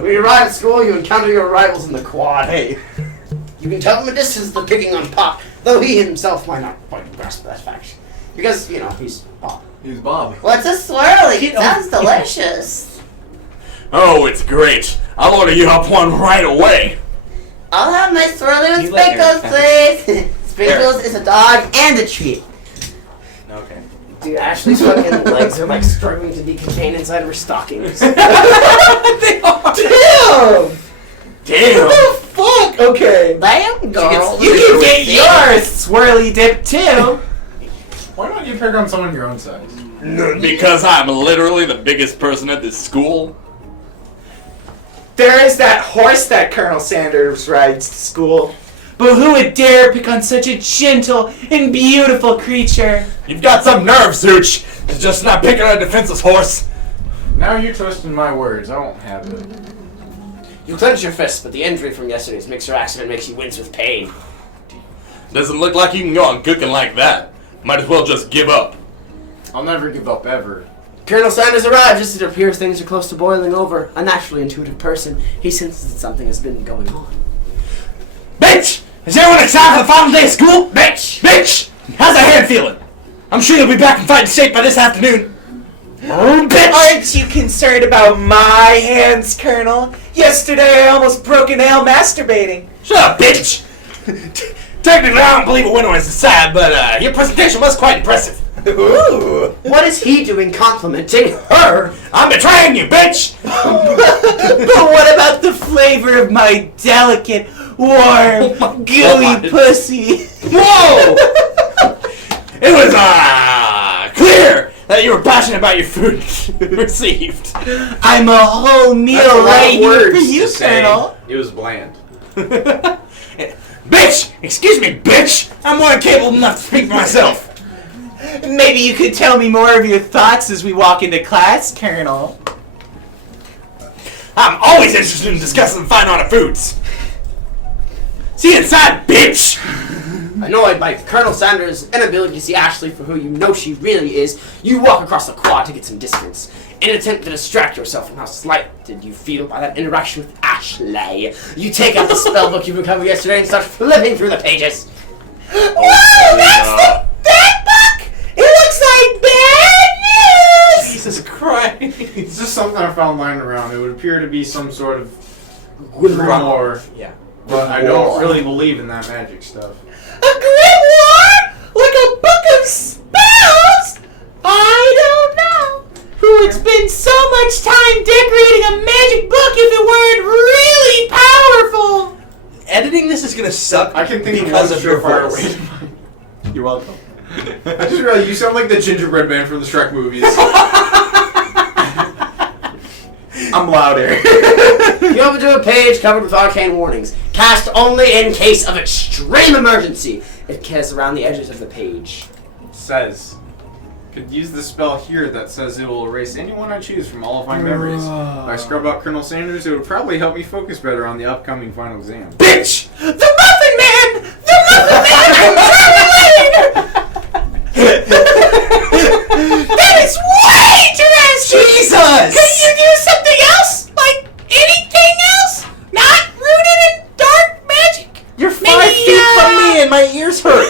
When you arrive at school, you encounter your rivals in the quad. Hey. You can tell from a distance they're picking on Pop, though he himself might not quite grasp that fact. Because, he's Bob. He's Bob. What's a swirly? It sounds delicious. Oh, it's great. I'll order you up one right away. I'll have my swirly with sprinkles, please. Sprinkles is a dog and a treat. Okay. Dude, Ashley's fucking legs are like struggling to be contained inside of her stockings. They are. Damn! Damn. What the fuck? Okay. Damn, girl. You can get yours swirly dip too. Why don't you pick on someone your own size? Because I'm literally the biggest person at this school. There is that horse that Colonel Sanders rides to school. But who would dare pick on such a gentle and beautiful creature? You've got some nerve, Zooch. It's just not picking on a defenseless horse. Now you're twisting my words. I won't have it. You clench your fist, but the injury from yesterday's mixer accident makes you wince with pain. Doesn't look like you can go on cooking like that. Might as well just give up. I'll never give up, ever. Colonel Sanders arrives just as it appears things are close to boiling over. A naturally intuitive person, he senses that something has been going on. Bitch! Is everyone excited for the final day of school? Bitch! Bitch! How's that hand feeling? I'm sure you'll be back in fighting shape by this afternoon. Bitch! Aren't you concerned about my hands, Colonel? Yesterday I almost broke a nail masturbating. Shut up, bitch! Technically, I don't believe a winner is decide, but your presentation was quite impressive. Ooh. What is he doing complimenting her? I'm betraying you, bitch! But what about the flavor of my delicate, warm, gooey pussy? Whoa! It was, clear that you were passionate about your food received. I'm a whole meal right here for you, Colonel. It was bland. Bitch! Excuse me, bitch! I'm more capable enough to speak for myself. Maybe you could tell me more of your thoughts as we walk into class, Colonel. I'm always interested in discussing the fine art of foods. See inside, bitch! Annoyed by Colonel Sanders' inability to see Ashley for who you know she really is, you walk across the quad to get some distance. In an attempt to distract yourself from how slighted you feel by that interaction with Ashley, you take out the spellbook you recovered yesterday and start flipping through the pages. Whoa, that's that book! It looks like bad news! Jesus Christ. It's just something I found lying around. It would appear to be some sort of grimoire. Yeah. But I don't really believe in that magic stuff. A grimoire? Like a book of spells? I don't know. Who would spend so much time decorating a magic book if it weren't really powerful? Editing this is gonna suck. I can think because of your far voice. away. You're welcome. I just realized you sound like the gingerbread man from the Shrek movies. I'm louder. You open to a page covered with arcane warnings. Cast only in case of extreme emergency. It casts around the edges of the page. Says, could use the spell here that says it will erase anyone I choose from all of my memories. If I scrub out Colonel Sanders, it would probably help me focus better on the upcoming final exam. Bitch! The Muffin Man! The Muffin Man! I'm traveling! That is way too nasty! Jesus! Could you do something else? Like anything else? Not rooted in dark magic? You're 5 feet from me and my ears hurt.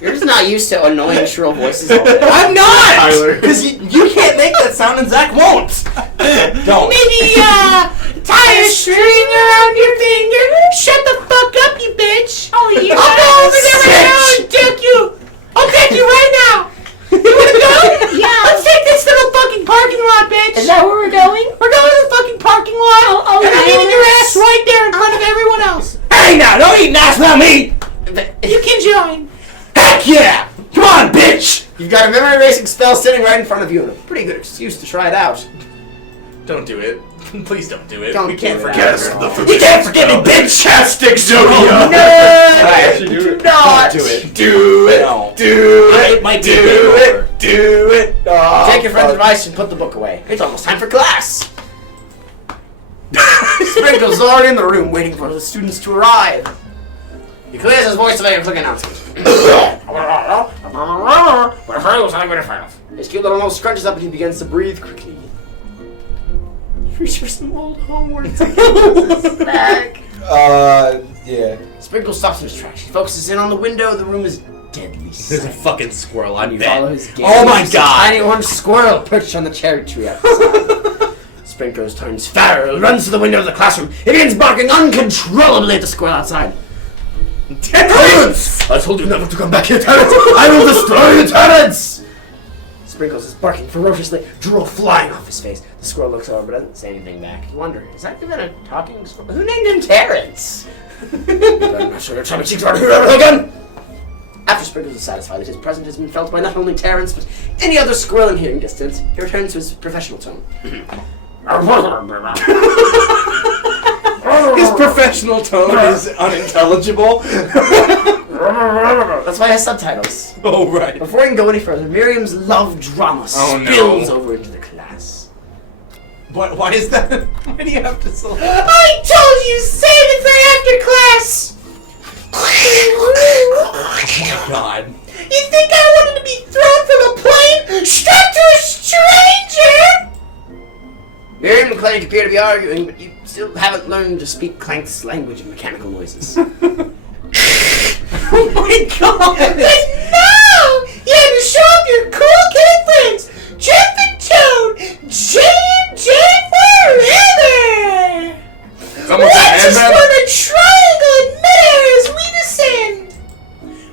You're just not used to annoying shrill voices all day. I'm not! Tyler. Because you can't make that sound and Zach won't. Don't. Maybe, tie a string around your finger? Shut the fuck up, you bitch! Oh, yeah. I'll go over there right now and take you! I'll take you right now! You wanna go? Yeah. Let's take this to the fucking parking lot, bitch! Is that where we're going? We're going to the fucking parking lot! Oh, and I'm yes. eating your ass right there in front of everyone else! Hey now, don't eat nice without me! You can join! Heck yeah! Come on, bitch! You've got a memory erasing spell sitting right in front of you and a pretty good excuse to try it out. Don't do it. Please don't do it. Don't we can't do it. forget us. You can't forget me, bitch! Chapstick Zodia! No! I actually do it. Not! Don't do it. Do it! No. Do it! It might be do game over. it! Do it! Oh, take your friend's advice and put the book away. It's almost time for class! Sprinkle's already in the room waiting for the students to arrive. He clears his voice to make a quick announcement. His cute little nose scrunches up and he begins to breathe quickly. Reach for some old homework to give us a snack. Yeah. Sprinkle stops in his tracks. He focuses in on the window. The room is deadly There's a silent. fucking squirrel on You bed. follow his gaze. Oh my There's a god! tiny orange squirrel perched on the cherry tree outside. Sprinkles turns feral, runs to the window of the classroom. He begins barking uncontrollably at the squirrel outside. Terrence! I told you never to come back here, Terrence! I will destroy you, Terrence! Sprinkles is barking ferociously, drool flying off his face. The squirrel looks over but doesn't say anything back. You wonder, is that even a talking squirrel? Who named him Terrence? I'm not sure your tummy cheeks are again! After Sprinkles is satisfied that his presence has been felt by not only Terrence, but any other squirrel in hearing distance, he returns to his professional tone. His professional tone is unintelligible. That's why I have subtitles. Oh, right. Before we can go any further, Miriam's love drama spills over into the class. Why is that? Why do you have to select? I told you, save it for after class! Oh my god. You think I wanted to be thrown from a plane strapped to a stranger? Miriam and Clank appear to be arguing, but you still haven't learned to speak Clank's language of mechanical noises. Oh my god. But no! You had to show off your cool kid friends! Jeff and Toad! Jay and Jay forever! Watch us form a triangle in midair as we descend!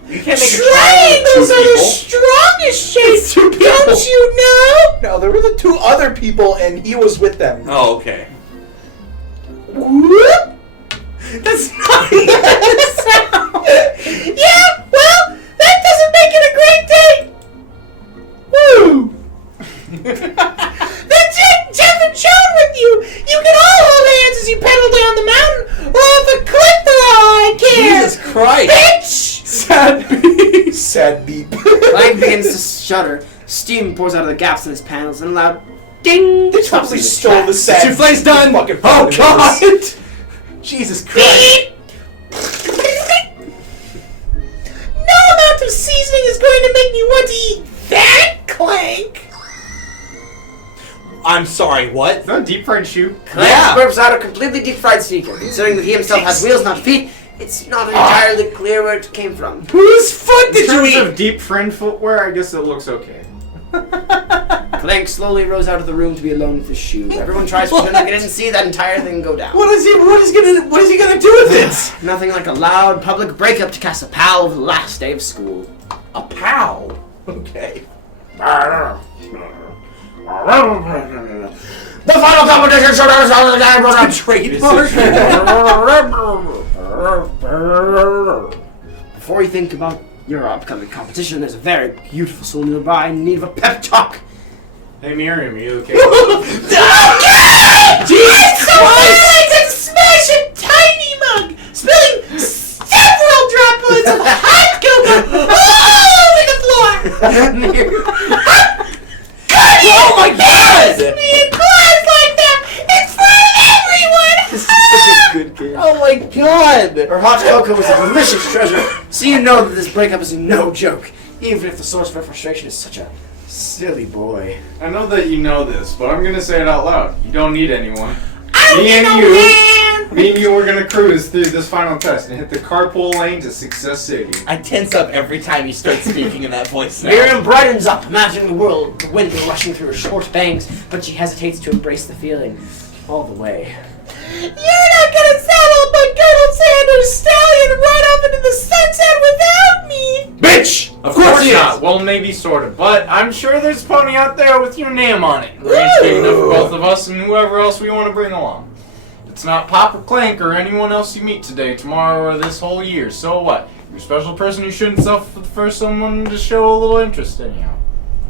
You can't make Triangles a are the triangle strongest shape, two people. don't you know? No, there were the two other people, and he was with them. Oh, okay. Whoop! That's not the sound. Yeah, well, that doesn't make it a great day! Woo! That's it! Jeff and Joan with you! You can all hold hands as you pedal down the mountain, or off a cliff for all I care! Jesus Christ. Bitch! Sad beep. Sad beep. Clank begins to shudder. Steam pours out of the gaps in his panels, and a loud ding! They totally stole the sad. Souffle's done. Fucking Oh fucking god. this. Jesus Christ. No amount of seasoning is going to make me want to eat that, Clank! I'm sorry, what? Is that a deep fried shoe? Clank Yeah. burps out a completely deep fried sneaker. Considering that he himself has wheels, not feet, it's not entirely clear where it came from. Whose foot In did you terms eat? of deep friend footwear, I guess it looks okay. Clank slowly rose out of the room to be alone with his shoe. Everyone tries to pretend like they didn't see that entire thing go down. What is he gonna do with this? Nothing like a loud public breakup to cast a pall over the last day of school. A pal. Okay. The final competition should have Trademark. Before you think about your upcoming competition, there's a very beautiful soul nearby in need of a pep talk. Hey Miriam, are you okay? Jesus Christ! And smash a tiny mug, spilling several droplets of hot cocoa all over the floor! Oh my god! Me in class like that! It's for everyone! This is such a good game. Oh my god! Her hot cocoa was a delicious treasure, so you know that this breakup is no joke, even if the source of her frustration is such a silly boy. I know that you know this, but I'm gonna say it out loud. You don't need anyone. I'm Me and no you, man! me and you, we're gonna cruise through this final test and hit the carpool lane to Success City. I tense up every time you start speaking in that voice now. Miriam brightens up, imagining the world, the wind rushing through her short bangs, but she hesitates to embrace the feeling all the way. You're not gonna saddle my Colonel Sanders stallion right off into the sunset without me! Bitch! Of course not. Well, maybe sort of, but I'm sure there's a pony out there with your name on it. Range big enough for both of us and whoever else we want to bring along. It's not Pop or Clank or anyone else you meet today, tomorrow, or this whole year. So what? You're a special person who shouldn't suffer for someone to show a little interest in you.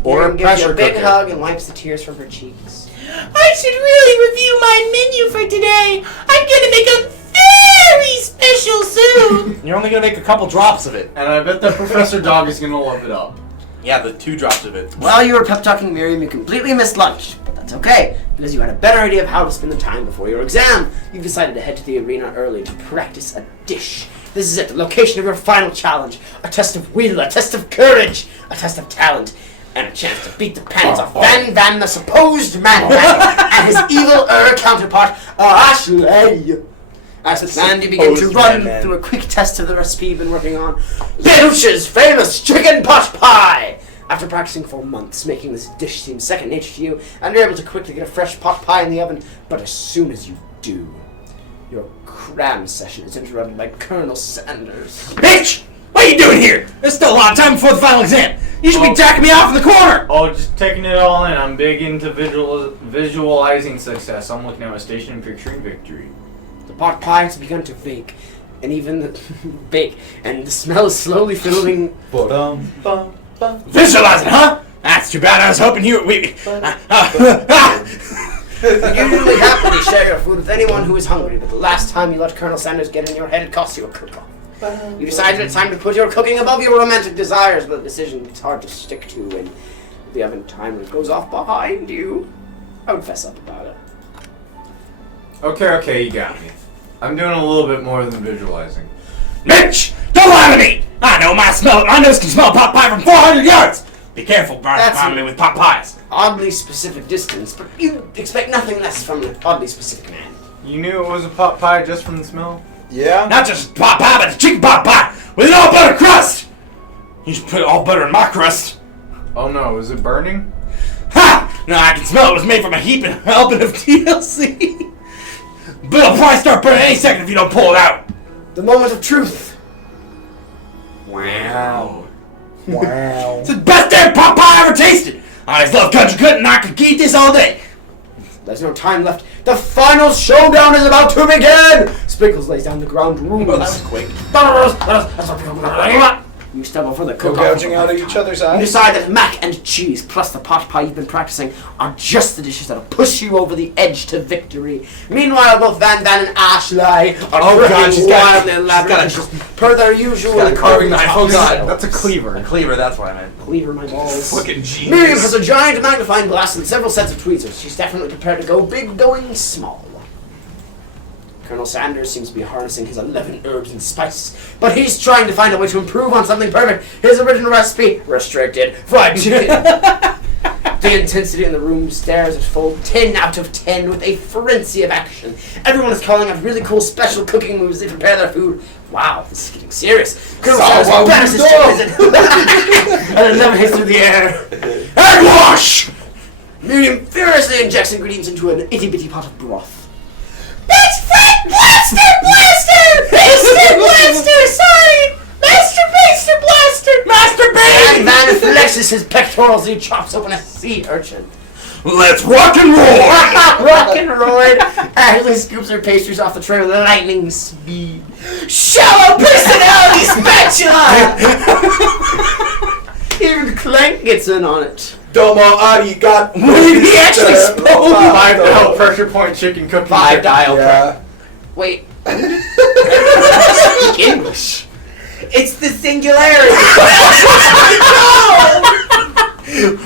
Or Miriam a gives you pressure a big cooker. hug and wipes the tears from her cheeks. I should really review my menu for today. I'm gonna make a very special soup. You're only gonna make a couple drops of it. And I bet that Professor Dog is gonna love it up. Yeah, the 2 drops of it. While you were pep talking Miriam, you completely missed lunch, but that's okay, because you had a better idea of how to spend the time before your exam. You've decided to head to the arena early to practice a dish. This is it, the location of your final challenge. A test of will, a test of courage, a test of talent. and a chance to beat the pants off Van Van, the supposed madman, and his evil counterpart, Ashley. As planned, you begin to run through a quick test of the recipe you've been working on. Belush's famous chicken pot pie! After practicing for months, making this dish seem second nature to you, and you're able to quickly get a fresh pot pie in the oven, but as soon as you do, your cram session is interrupted by Colonel Sanders. Bitch! What are you doing here? There's still a lot of time before the final exam. You should be jacking me off in the corner. Oh, just taking it all in. I'm big into visualizing success. I'm looking at my station and picturing victory. The pot pie has begun to bake, and even bake, and the smell is slowly filling. Visualizing, huh? That's too bad. I was hoping you we. You usually happily share your food with anyone who is hungry, but the last time you let Colonel Sanders get in your head, it cost you a cook-off. You decided it's time to put your cooking above your romantic desires, but the decision it's hard to stick to when the oven timer goes off behind you. I would fess up about it. Okay, you got me. I'm doing a little bit more than visualizing. Bitch! Don't lie to me! I know my nose can smell pot pie from 400 yards! Be careful, Brian, me with pot pies. Oddly specific distance, but you expect nothing less from an oddly specific man. You knew it was a pot pie just from the smell? Yeah? Not just pot pie, but a chicken pot pie with an all butter crust! You should put all butter in my crust. Oh no, is it burning? Ha! No, I can smell it was made from a heaping helping of TLC. But it'll probably start burning any second if you don't pull it out. The moment of truth. Wow. It's the best damn pot pie I ever tasted. I just love country cut and I could eat this all day. There's no time left. The final showdown is about to begin! Sprinkles lays down the ground rules. Well, that was quick. You stumble for the Go cook-off. gouging out of each other's You eyes. decide that mac and cheese plus the pot pie you've been practicing are just the dishes that'll push you over the edge to victory. Meanwhile, both Van Van and Ashley are cooking wildly elaborate dishes per their usual got a carving knife. Oh, God. style. That's a cleaver. A cleaver, that's what I meant. Cleaver my balls. Fucking genius. Miriam has a giant magnifying glass and several sets of tweezers. She's definitely prepared to go big, going small. Colonel Sanders seems to be harnessing his 11 herbs and spices, but he's trying to find a way to improve on something perfect. His original recipe, restricted, fried chicken. The intensity in the room stares at full 10 out of 10 with a frenzy of action. Everyone is calling out really cool special cooking moves as they prepare their food. Wow, this is getting serious. Colonel Sanders batters his chickens and never hits through the air. And wash! Miriam furiously injects ingredients into an itty-bitty pot of broth. That's Frank Blaster! Sorry! Master Blaster! And Van flexes his pectorals and he chops open a sea urchin. Let's rock and roll! Rock and roll! Ashley scoops her pastries off the tray with lightning speed. Shallow personality spatula! Even Clank gets in on it. Domo arigato. He actually spoke. 5 dial pressure point chicken cooking. 5 dial. Yeah. Wait. Speak English. It's the singularity.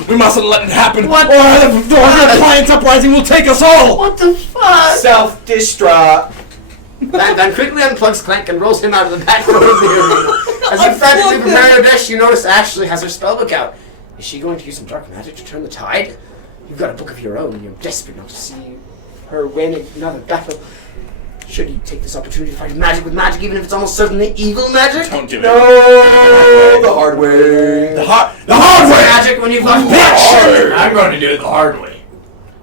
We mustn't let it happen, What? or the appliance uprising will take us all! What the fuck? Self-destruct. Van quickly unplugs Clank and rolls him out of the back door of the arena. As you frantically prepare your dish, you notice Ashley has her spellbook out. Is she going to use some dark magic to turn the tide? You've got a book of your own, and you're desperate not to see her win another battle. Should you take this opportunity to fight magic with magic, even if it's almost certainly evil magic? Don't do it. No, the hard way. The hard way! Magic when you've got Bitch! I'm going to do it the hard way.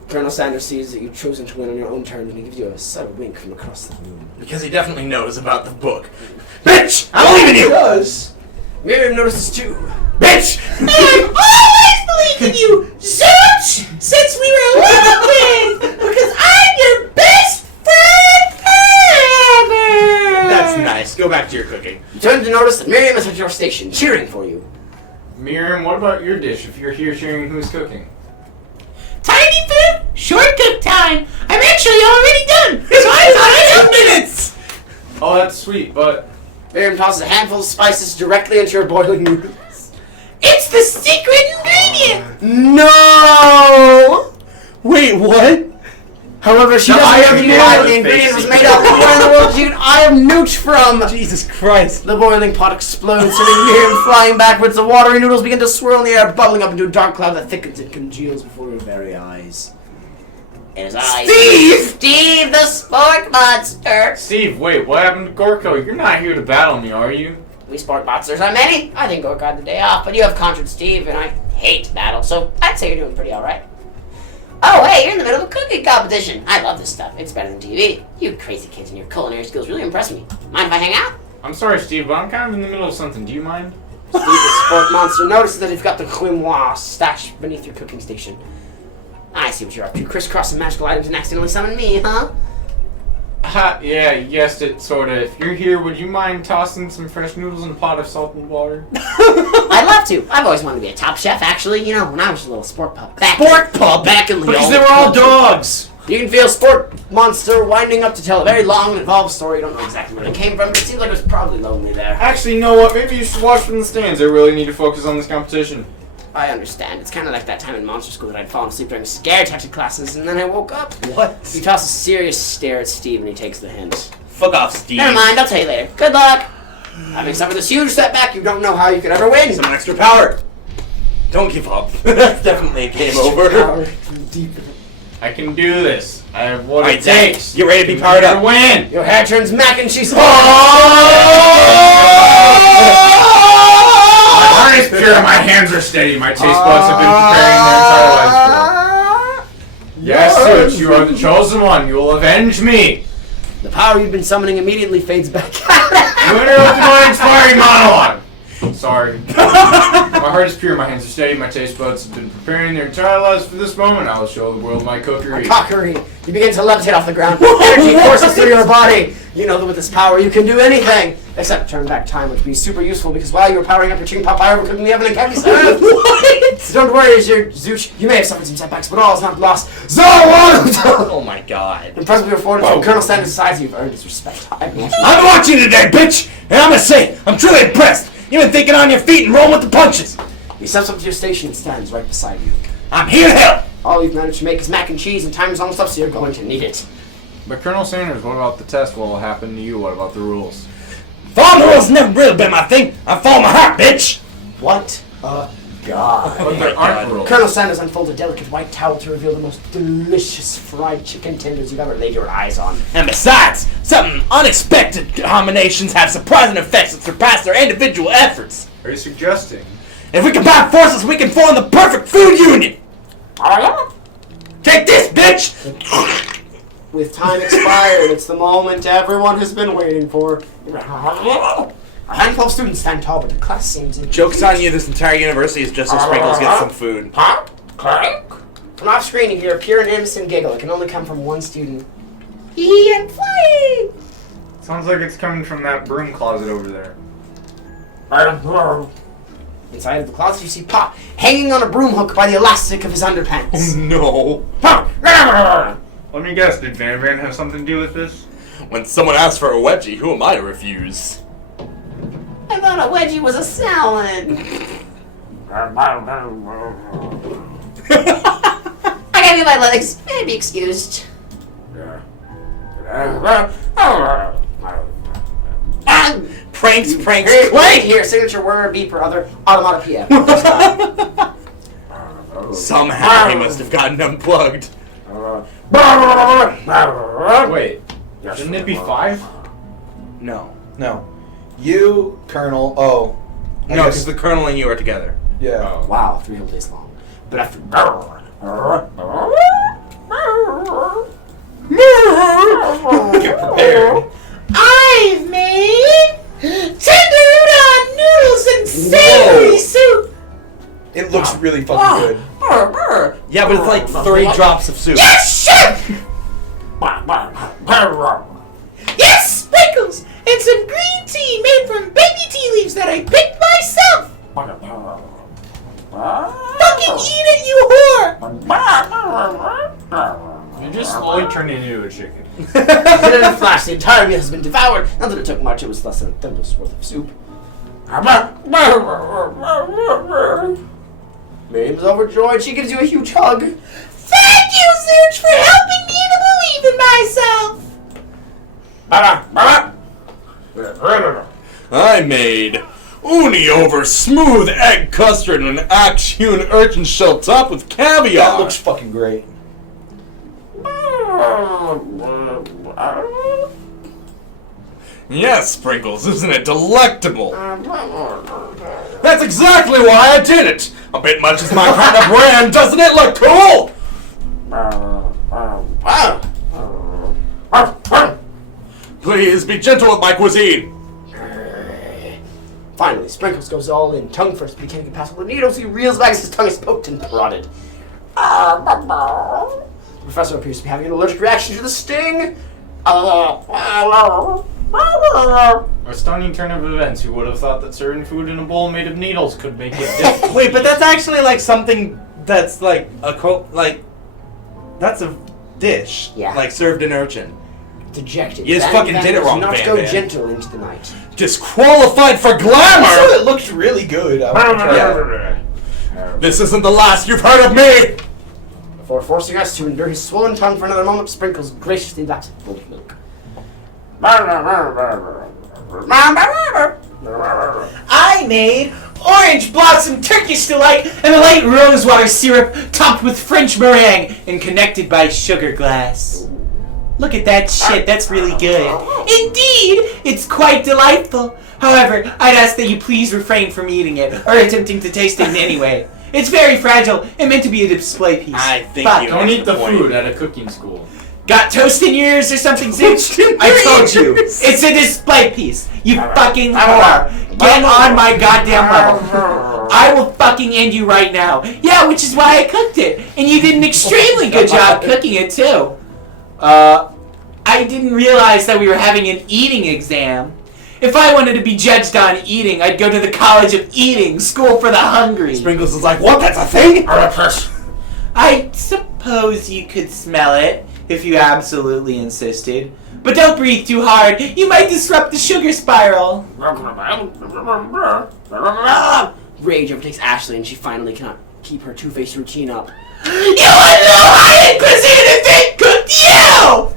Colonel Sanders sees that you've chosen to win on your own terms, and he gives you a subtle wink from across the room. Because he definitely knows about the book. Bitch! I believe in He you! does. Miriam notices too. Bitch! I've always believed in you, Zooch! Since we were little kids! Because I'm your best friend ever! That's nice. Go back to your cooking. You turn to notice that Miriam is at your station, cheering for you. Miriam, what about your dish if you're here sharing who's cooking? Tiny food, short cook time. I'm actually already done, so I thought I'd have minutes. Oh, that's sweet, but Miriam tosses a handful of spices directly into your boiling noodles. It's the secret ingredient. No! Wait, what? However, she doesn't know the ingredient was made up. Where in the world did you get I am nooch from? Jesus Christ. The boiling pot explodes, sending him flying backwards. The watery noodles begin to swirl in the air, bubbling up into a dark cloud that thickens and congeals before your very eyes. It is I, Steve the Sport Monster. Steve, wait, what happened to Gorko? You're not here to battle me, are you? We sport monsters are many. I think Gork had the day off, but you have conquered Steve, and I hate battle, so I'd say you're doing pretty alright. Oh, hey, you're in the middle of a cooking competition. I love this stuff. It's better than TV. You crazy kids and your culinary skills really impress me. Mind if I hang out? I'm sorry, Steve, but I'm kind of in the middle of something. Do you mind? Steve the Sport Monster notices that you've got the grimoire stashed beneath your cooking station. I see what you're up to. Crisscrossing magical items and accidentally summon me, huh? Yeah, you guessed it, sorta. If you're here, would you mind tossing some fresh noodles in a pot of salted water? I'd love to. I've always wanted to be a top chef, actually. You know, when I was a little sport pup. Back in the Because old they were all country. dogs. You can feel Sport Monster winding up to tell a very long and involved story. You don't know exactly where it came from, but it seems like it was probably lonely there. Actually, you know what? Maybe you should watch from the stands. I really need to focus on this competition. I understand. It's kind of like that time in monster school that I'd fallen asleep during scare tactic classes, and then I woke up. What? You toss a serious stare at Steve, and he takes the hint. Fuck off, Steve. Never mind, I'll tell you later. Good luck! Having suffered this huge setback, you don't know how you could ever win. Some extra power. Don't give up. That's definitely a game over. Power deep. I can do this. I have what Alright, it takes. get ready to be powered up. Win! Your hair turns mac and cheese. My heart is pure, my hands are steady, my taste buds have been preparing their entire lives for. Yes, Suit, you are the chosen one. You will avenge me. The power you've been summoning immediately fades back. You interrupted my inspiring monologue. Sorry. My heart is pure, my hands are steady, my taste buds have been preparing their entire lives for this moment. I will show the world my cookery. Cockery. You begin to levitate off the ground. Energy courses through your body. You know that with this power you can do anything. Except turn back time, which would be super useful because while you were powering up your chicken pot pie, we were cooking the oven and kept you served. What? Don't worry, as your Zooch. You may have suffered some setbacks, but all is not lost. Oh my god. Impressed with your fortitude, Colonel Sanders decides you've earned his respect. I'm watching today, bitch! And I'm gonna say, I'm truly impressed. You've been thinking on your feet and rolling with the punches. He steps up to your station and stands right beside you. I'm here to help. All you've managed to make is mac and cheese, and time is almost up, so you're going to need it. But Colonel Sanders, what about the test? What will happen to you? What about the rules? Following the rules never really been my thing. I follow my heart, bitch. What a god. But there aren't rules. Colonel Sanders unfolds a delicate white towel to reveal the most delicious fried chicken tenders you've ever laid your eyes on. And besides, some unexpected combinations have surprising effects that surpass their individual efforts. Are you suggesting? If we combine forces, we can form the perfect food union. Take this, bitch! With time expired, it's the moment everyone has been waiting for. A handful of students stand tall, but the class seems in. Joke's on you, this entire university is just so Sprinkles gets some food. Huh? From off screen, you hear a pure and innocent giggle. It can only come from one student. Hee and flying! Sounds like it's coming from that broom closet over there. Inside of the closet, you see Pop hanging on a broom hook by the elastic of his underpants. No. Let me guess, did Van Van have something to do with this? When someone asks for a wedgie, who am I to refuse? I thought a wedgie was a salad. I gotta get my legs. May be excused. Pranks, Wait here, signature word, beep, or other automatopoeia. Somehow he must have gotten unplugged. Wait, shouldn't it be 5? No. No. You, Colonel. Oh. I No, guess- because the Colonel and you are together. Yeah. Wow, 3 whole days long. But after. Get prepared. I've made tender udon noodles and savory soup. It looks really fucking good. Yeah, but it's like 3 drops of soup. Yes, chef! Yes, Sprinkles! And some green tea made from baby tea leaves that I picked myself! Fucking eat it, you whore! You just slowly turned into a chicken. In a flash, the entire meal has been devoured. Not that it took much, it was less than a thimbleful's worth of soup. Miriam's overjoyed. She gives you a huge hug. Thank you, Serge, for helping me to believe in myself. I made uni over smooth egg custard and an axe-hewn urchin shell topped with caviar. That looks fucking great. Yes, Sprinkles, isn't it delectable? That's exactly why I did it. A bit much is my kind of brand, doesn't it look cool? Please be gentle with my cuisine. Finally, Sprinkles goes all in, tongue first, becoming impassable. The needles he reels back as his tongue is poked and prodded. The professor appears to be having an allergic reaction to the sting. A stunning turn of events. Who would have thought that serving food in a bowl made of needles could make it different? Wait, but that's actually like something that's like that's a dish. Yeah. Like served in urchin. Dejected. You just Van fucking Van did it does wrong, not Van go Van. gentle into the night. Disqualified for So glamour! it looks really good. This isn't the last you've heard of me! Before forcing us to endure his swollen tongue for another moment, Sprinkles graciously laps a bowl of milk. I made orange blossom Turkish delight and a light rosewater syrup topped with French meringue and connected by sugar glass. Look at that shit, that's really good. Indeed, it's quite delightful. However, I'd ask that you please refrain from eating it or attempting to taste it in any way. It's very fragile and meant to be a display piece. I think Fuck. you Don't eat the Point. food at a cooking school. Got toast in your ears or something, Zitch? I told you. It's a display piece. You fucking whore. Get on my goddamn level. I will fucking end you right now. Yeah, which is why I cooked it. And you did an extremely good job cooking it, too. I didn't realize that we were having an eating exam. If I wanted to be judged on eating, I'd go to the College of Eating, School for the Hungry. Sprinkles is like, what? That's a thing? I suppose you could smell it, if you absolutely insisted. But don't breathe too hard. You might disrupt the sugar spiral. Rage overtakes Ashley and she finally cannot keep her two-faced routine up. You wouldn't know hiding cuisine if they cooked you!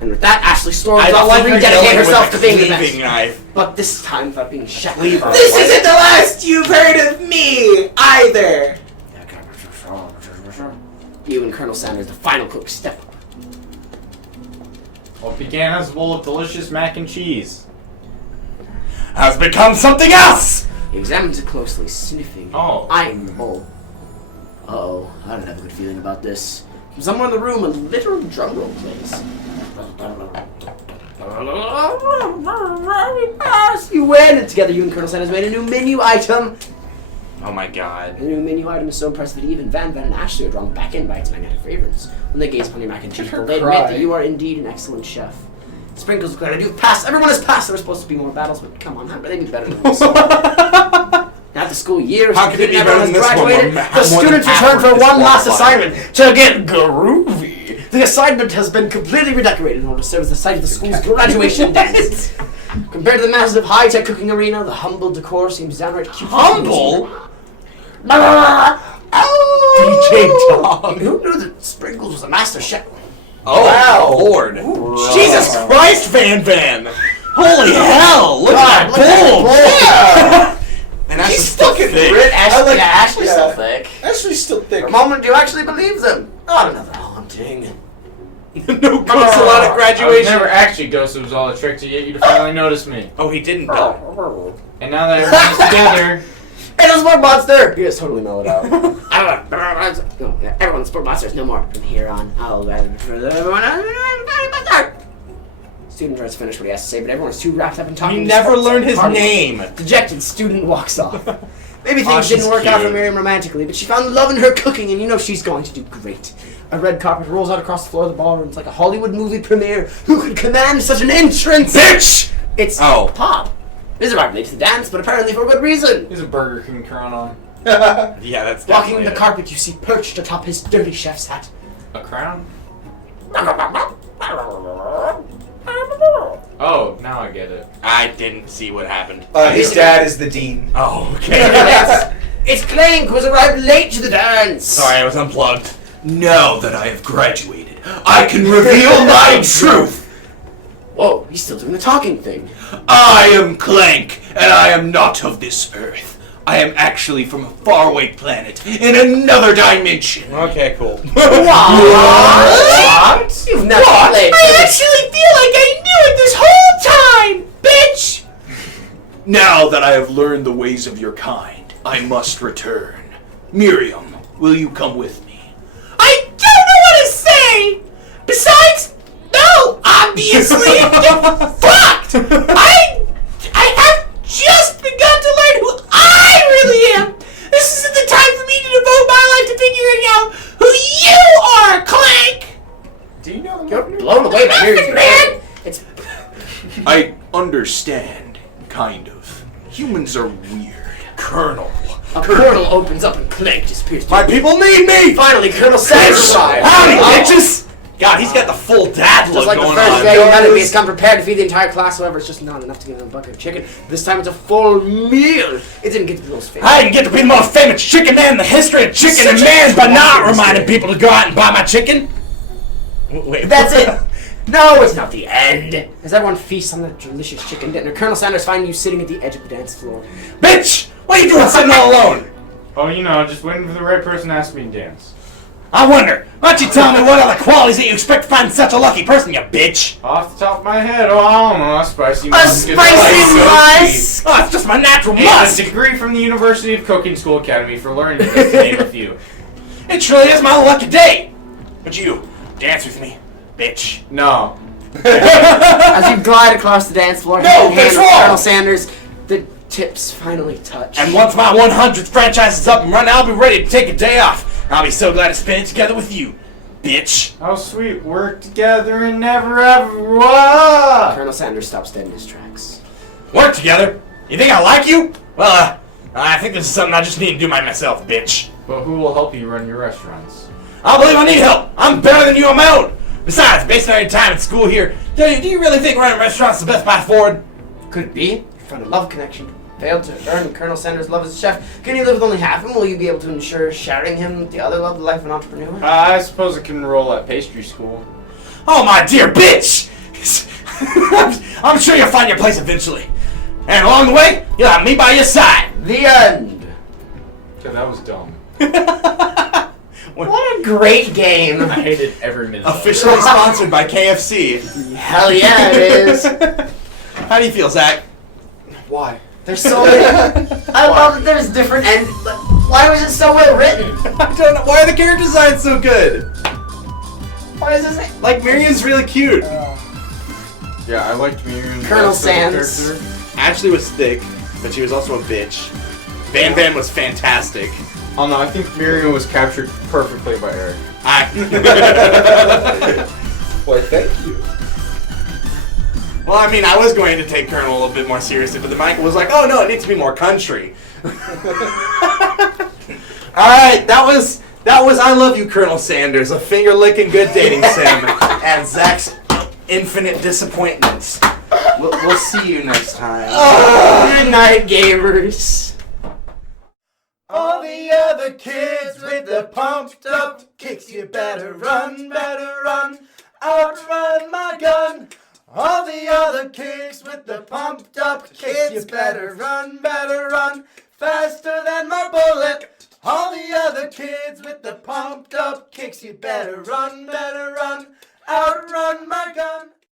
And with that, Ashley storms I don't off like to her rededicate yelling herself with to a being the cleaving best. knife. But this time without being shackled. This isn't the last you've heard of me, either. You and Colonel Sanders, the final cook, step up. What began as a bowl of delicious mac and cheese. Has become something else! He examines it closely, sniffing, eyeing the bowl. Uh-oh, I don't have a good feeling about this. From somewhere in the room, a literal drum roll plays. You win! And together you and Colonel Sanders made a new menu item. Oh my god. The new menu item is so impressive that even Van and Ashley are drawn back in by its magnetic fragrance. When they gaze upon your mac and cheese bowl, they admit that you are indeed an excellent chef. Sprinkles declared, you've passed. Everyone has passed. There were supposed to be more battles, but come on, how could they be better than this? Now the school year is How could it be better than this one? graduated. The students return for one last assignment to get groovy. The assignment has been completely redecorated in order to serve as the site of the school's graduation dance. Compared to the massive high-tech cooking arena, the humble decor seems downright cute. Humble? DJ Dog. Who knew that Sprinkles was a master chef? Oh, Wow. Lord. Jesus Christ, Van Van! Holy hell! Look at Look at that that bowl! And that's She's just fucking fucking thick. rich. Ashley, like- Ashley's yeah. so thick. Ashley's still thick. For a moment, do you actually believe them? Not another haunting. No ghosts allowed at I was graduation. never actually Ghost. It was all a trick to get you to finally notice me. Oh, he didn't know. And now that everyone's together, Hey, the sport monster! He is totally mellowed out. No, everyone's sport monsters, no more. From here on, I'll rather prefer everyone. Student tries to finish what he has to say, but everyone's too wrapped up in talking. He to never sports learned and his partying. name. Dejected student walks off. Maybe Aw, things didn't she's work out for cute. Miriam romantically, but she found love in her cooking, and you know she's going to do great. A red carpet rolls out across the floor of the ballroom. It's like a Hollywood movie premiere. Who could command such an entrance? Bitch! It's Pop. He's arrived late to the dance, but apparently for a good reason. he's a Burger King crown on. Yeah, that's Walking definitely the it. carpet, you see perched atop his dirty chef's hat. A crown? Oh, now I get it. I didn't see what happened. His dad is the dean. Oh, okay. It's Clank, who's arrived late to the dance. Sorry, I was unplugged. Now that I have graduated, I can reveal my truth. Whoa, he's still doing the talking thing. I am Clank, and I am not of this earth. I am actually from a faraway planet in another dimension. Okay, cool. What? You've never played. I actually feel like I knew it this whole time, bitch! Now that I have learned the ways of your kind, I must return. Miriam, will you come with me? I don't know what to say! Besides, no, obviously, get fucked! I have just begun to learn who I really am! This isn't the time for me to devote my life to figuring out who you are, Clank! Do you know You're blown away by Nothing, hearing man! It's I understand, kind of. Humans are weird. Colonel. a portal opens up and Clank disappears. My people need me! Finally, Colonel Sanders arrives. Howdy, bitches! God, he's got the full dad look Just like the going first on. day, you had to be come prepared to feed the entire class. However, it's just not enough to give them a bucket of chicken. This time it's a full meal. It didn't get to be the most famous. I didn't get to be the most famous chicken man in the history of chicken and man by not reminding people to go out and buy my chicken. Wait, That's it. No, it's not the end. As everyone feasts on the delicious chicken dinner, Colonel Sanders finds you sitting at the edge of the dance floor. Bitch! What are you doing sitting all alone? Oh, you know, just waiting for the right person to ask me to dance. I wonder, why don't you tell me what are the qualities that you expect to find in such a lucky person, you bitch? Off the top of my head, oh, I don't know, a spicy A musk. spicy musk! Oh, it's just my natural And must! a degree from the University of Cooking School Academy for learning this, to name a few. It truly is my lucky day! But you, dance with me, bitch. No. As you glide across the dance floor, No, hand in hand that's with wrong. Colonel Sanders, the tips finally touch. And once my 100th franchise is up and running, I'll be ready to take a day off. I'll be so glad to spend it together with you, bitch. How sweet. Work together and never ever. Whoa! Colonel Sanders stops dead in his tracks. Work together? You think I like you? Well, I think this is something I just need to do by myself, bitch. But who will help you run your restaurants? I believe I need help. I'm better than you on my own. Besides, based on your time at school here, do you really think running restaurants is the best path forward? Could it be? You found a love connection. Failed to earn Colonel Sanders' love as a chef. Can you live with only half him? Will you be able to ensure sharing him with the other love, the life of an entrepreneur? I suppose it can enroll at pastry school. Oh, my dear bitch! I'm sure you'll find your place eventually. And along the way, you'll have me by your side. The end. Okay, that was dumb. What a great game. I hated every minute of it. Officially sponsored by KFC. Hell yeah, it is. How do you feel, Zach? Why? There's so many. I love that there's different end. Why was it so well written? I don't know. Why are the character designs so good? Why is this? Like, Miriam's really cute. Yeah, I liked Miriam. Colonel Sands. Ashley was thick, but she was also a bitch. Van Van was fantastic. Oh no, I think Miriam was captured perfectly by Erich. Why, thank you. Well, I mean, I was going to take Colonel a little bit more seriously, but then Michael was like, oh no, it needs to be more country. Alright, that was I Love You, Colonel Sanders, a finger-licking good dating sim, and Zach's infinite disappointments. We'll see you next time. Good night, gamers. All the other kids with the pumped up kicks, you better run, outrun my gun. All the other kids with the pumped up kicks, you better run, faster than my bullet. All the other kids with the pumped up kicks, you better run, outrun my gun.